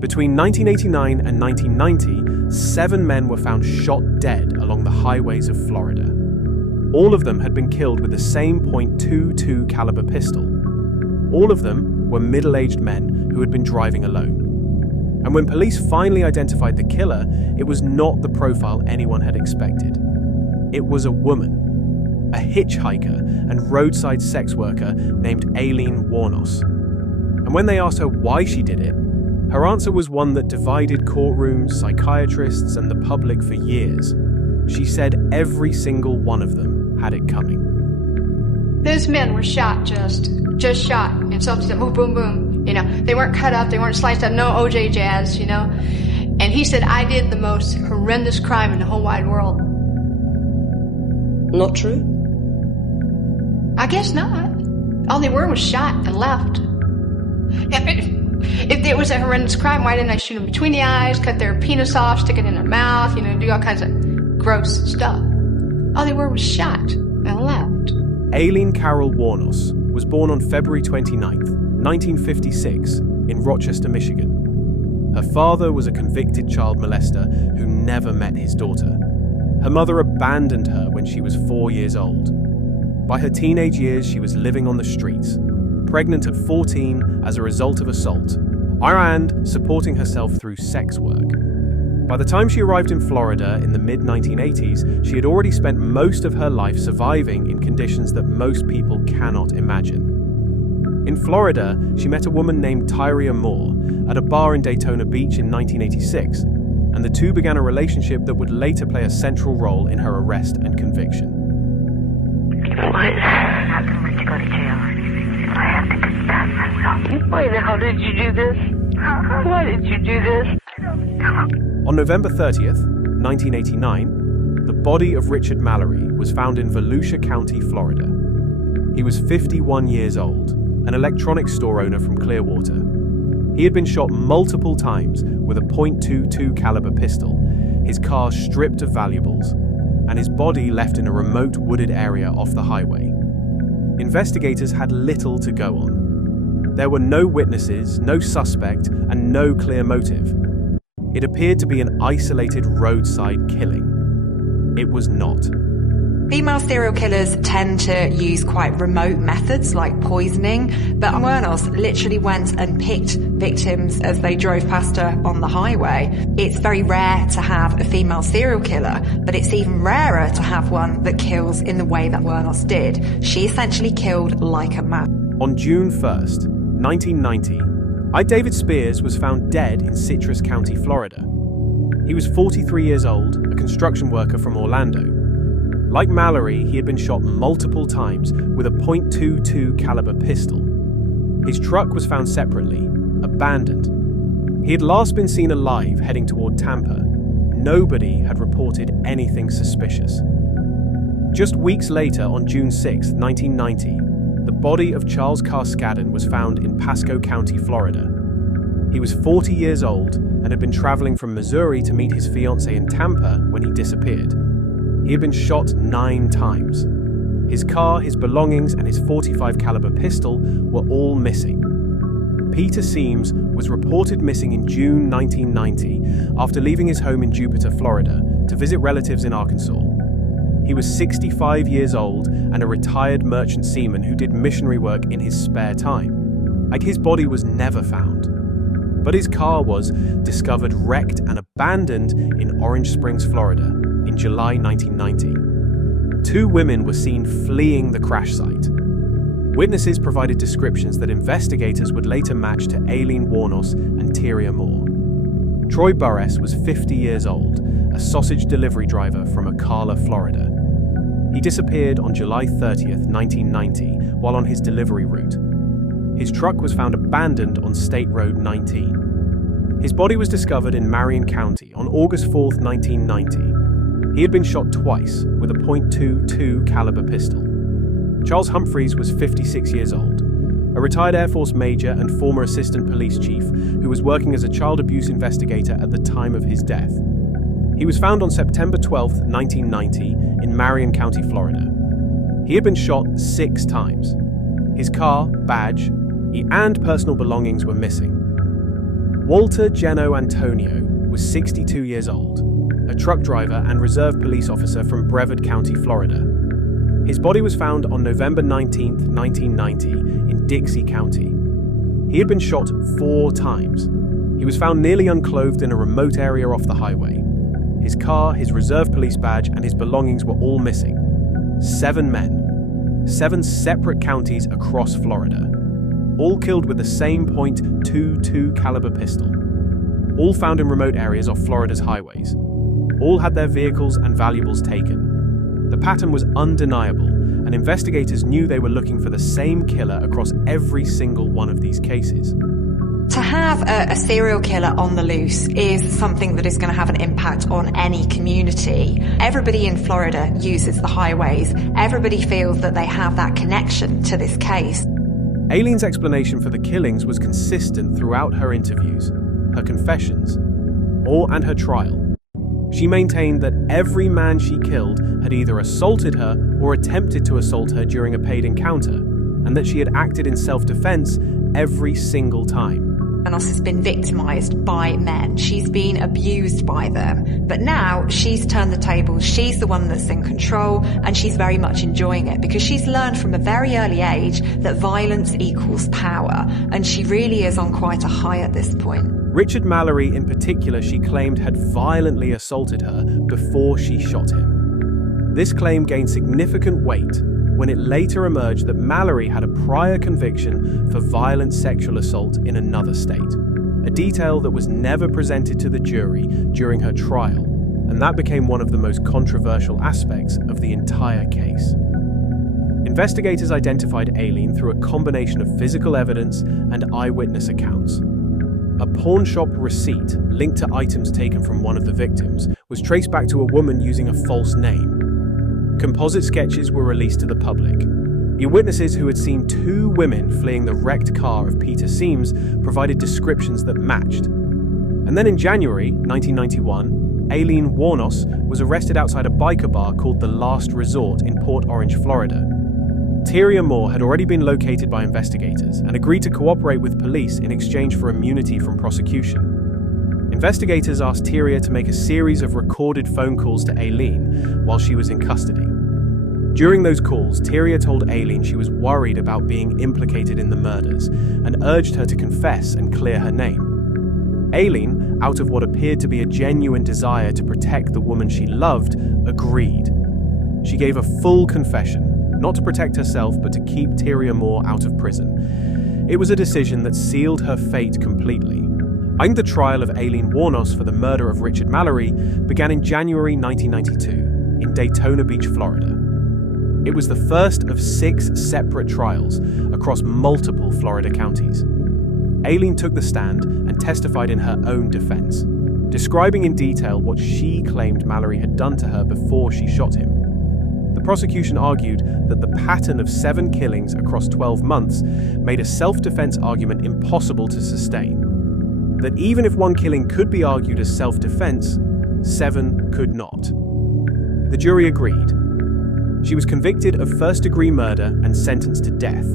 Between 1989 and 1990, 7 men were found shot dead along the highways of Florida. All of them had been killed with the same .22 caliber pistol. All of them were middle-aged men who had been driving alone. And when police finally identified the killer, it was not the profile anyone had expected. It was a woman, a hitchhiker and roadside sex worker named Aileen Wuornos. And when they asked her why she did it, her answer was one that divided courtrooms, psychiatrists, and the public for years. She said every single one of them had it coming. Those men were shot, just shot. And something said, boom, boom, boom. They weren't cut up, they weren't sliced up, no OJ jazz, And he said, I did the most horrendous crime in the whole wide world. Not true? I guess not. All they were was shot and left. If it was a horrendous crime, why didn't I shoot them between the eyes, cut their penis off, stick it in their mouth, do all kinds of gross stuff? All they were was shot and left. Aileen Carol Wuornos was born on February 29th, 1956, in Rochester, Michigan. Her father was a convicted child molester who never met his daughter. Her mother abandoned her when she was 4 years old. By her teenage years, she was living on the streets, pregnant at 14 as a result of assault, and supporting herself through sex work. By the time she arrived in Florida in the mid-1980s, she had already spent most of her life surviving in conditions that most people cannot imagine. In Florida, she met a woman named Tyria Moore at a bar in Daytona Beach in 1986, and the two began a relationship that would later play a central role in her arrest and conviction. What? I'm not going to let you go to jail or anything. If I have to confess, I will. Why the hell did you do this? Why did you do this? On November 30th, 1989, the body of Richard Mallory was found in Volusia County, Florida. He was 51 years old, an electronics store owner from Clearwater. He had been shot multiple times with a .22 caliber pistol, his car stripped of valuables, and his body left in a remote wooded area off the highway. Investigators had little to go on. There were no witnesses, no suspect, and no clear motive. It appeared to be an isolated roadside killing. It was not. Female serial killers tend to use quite remote methods like poisoning, but Wuornos literally went and picked victims as they drove past her on the highway. It's very rare to have a female serial killer, but it's even rarer to have one that kills in the way that Wuornos did. She essentially killed like a man. On June 1st, 1990, David Spears was found dead in Citrus County, Florida. He was 43 years old, a construction worker from Orlando. Like Mallory, he had been shot multiple times with a .22 caliber pistol. His truck was found separately, abandoned. He had last been seen alive heading toward Tampa. Nobody had reported anything suspicious. Just weeks later, on June 6, 1990, the body of Charles Carskadden was found in Pasco County, Florida. He was 40 years old and had been traveling from Missouri to meet his fiancée in Tampa when he disappeared. He had been shot 9 times. His car, his belongings, and his .45 caliber pistol were all missing. Peter Seams was reported missing in June 1990 after leaving his home in Jupiter, Florida, to visit relatives in Arkansas. He was 65 years old and a retired merchant seaman who did missionary work in his spare time. His body was never found. But his car was discovered wrecked and abandoned in Orange Springs, Florida, in July 1990. 2 women were seen fleeing the crash site. Witnesses provided descriptions that investigators would later match to Aileen Wuornos and Tyria Moore. Troy Burress was 50 years old, a sausage delivery driver from Ocala, Florida. He disappeared on July 30th, 1990, while on his delivery route. His truck was found abandoned on State Road 19. His body was discovered in Marion County on August 4th, 1990. He had been shot twice with a .22 caliber pistol. Charles Humphreys was 56 years old, a retired Air Force major and former assistant police chief who was working as a child abuse investigator at the time of his death. He was found on September 12, 1990, in Marion County, Florida. He had been shot 6 times. His car, badge, and personal belongings were missing. Walter Geno Antonio was 62 years old, a truck driver and reserve police officer from Brevard County, Florida. His body was found on November 19, 1990, in Dixie County. He had been shot 4 times. He was found nearly unclothed in a remote area off the highway. His car, his reserve police badge, and his belongings were all missing. 7 men. 7 separate counties across Florida. All killed with the same .22 caliber pistol. All found in remote areas off Florida's highways. All had their vehicles and valuables taken. The pattern was undeniable, and investigators knew they were looking for the same killer across every single one of these cases. To have a serial killer on the loose is something that is going to have an impact on any community. Everybody in Florida uses the highways. Everybody feels that they have that connection to this case. Aileen's explanation for the killings was consistent throughout her interviews, her confessions, and her trial. She maintained that every man she killed had either assaulted her or attempted to assault her during a paid encounter, and that she had acted in self-defense every single time. Wuornos has been victimized by men. She's been abused by them. But now she's turned the tables. She's the one that's in control, and she's very much enjoying it because she's learned from a very early age that violence equals power, and she really is on quite a high at this point. Richard Mallory, in particular, she claimed had violently assaulted her before she shot him. This claim gained significant weight when it later emerged that Mallory had a prior conviction for violent sexual assault in another state, a detail that was never presented to the jury during her trial, and that became one of the most controversial aspects of the entire case. Investigators identified Aileen through a combination of physical evidence and eyewitness accounts. A pawn shop receipt linked to items taken from one of the victims was traced back to a woman using a false name. Composite sketches were released to the public. Witnesses who had seen 2 women fleeing the wrecked car of Peter Seams provided descriptions that matched. And then in January 1991, Aileen Wuornos was arrested outside a biker bar called The Last Resort in Port Orange, Florida. Tyria Moore had already been located by investigators and agreed to cooperate with police in exchange for immunity from prosecution. Investigators asked Tyria to make a series of recorded phone calls to Aileen while she was in custody. During those calls, Tyria told Aileen she was worried about being implicated in the murders and urged her to confess and clear her name. Aileen, out of what appeared to be a genuine desire to protect the woman she loved, agreed. She gave a full confession, not to protect herself but to keep Tyria Moore out of prison. It was a decision that sealed her fate completely. The trial of Aileen Wuornos for the murder of Richard Mallory began in January 1992 in Daytona Beach, Florida. It was the first of 6 separate trials across multiple Florida counties. Aileen took the stand and testified in her own defense, describing in detail what she claimed Mallory had done to her before she shot him. The prosecution argued that the pattern of 7 killings across 12 months made a self-defense argument impossible to sustain. That even if one killing could be argued as self-defense, 7 could not. The jury agreed. She was convicted of first-degree murder and sentenced to death.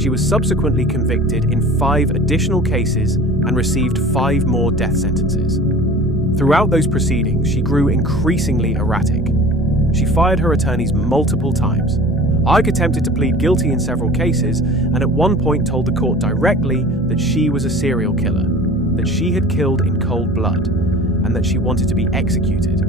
She was subsequently convicted in 5 additional cases and received 5 more death sentences. Throughout those proceedings, she grew increasingly erratic. She fired her attorneys multiple times. Ike attempted to plead guilty in several cases and at one point told the court directly that she was a serial killer, that she had killed in cold blood, and that she wanted to be executed.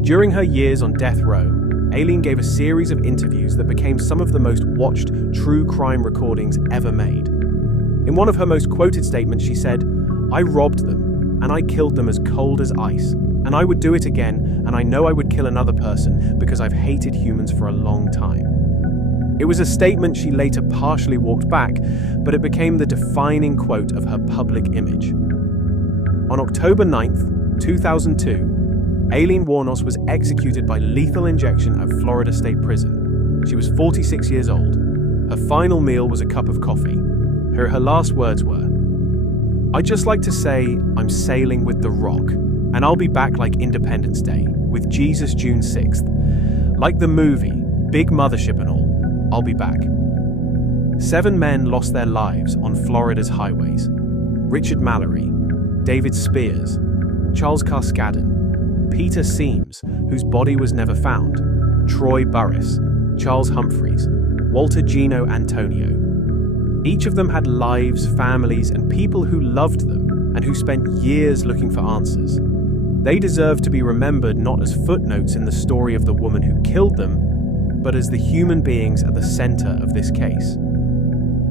During her years on death row, Aileen gave a series of interviews that became some of the most watched true crime recordings ever made. In one of her most quoted statements, she said, "I robbed them, and I killed them as cold as ice, and I would do it again, and I know I would kill another person because I've hated humans for a long time." It was a statement she later partially walked back, but it became the defining quote of her public image. On October 9th, 2002, Aileen Wuornos was executed by lethal injection at Florida State Prison. She was 46 years old. Her final meal was a cup of coffee. Her last words were, "I'd just like to say I'm sailing with the Rock, and I'll be back like Independence Day, with Jesus June 6th. Like the movie, big mothership and all. I'll be back." 7 men lost their lives on Florida's highways. Richard Mallory, David Spears, Charles Carskadden, Peter Seams, whose body was never found, Troy Burris, Charles Humphreys, Walter Gino Antonio. Each of them had lives, families, and people who loved them and who spent years looking for answers. They deserve to be remembered not as footnotes in the story of the woman who killed them, but as the human beings at the center of this case.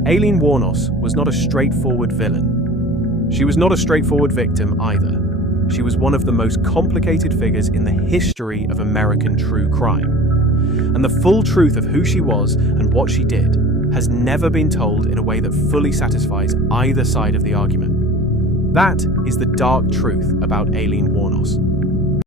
Aileen Wuornos was not a straightforward villain. She was not a straightforward victim either. She was one of the most complicated figures in the history of American true crime. And the full truth of who she was and what she did has never been told in a way that fully satisfies either side of the argument. That is the dark truth about Aileen Wuornos.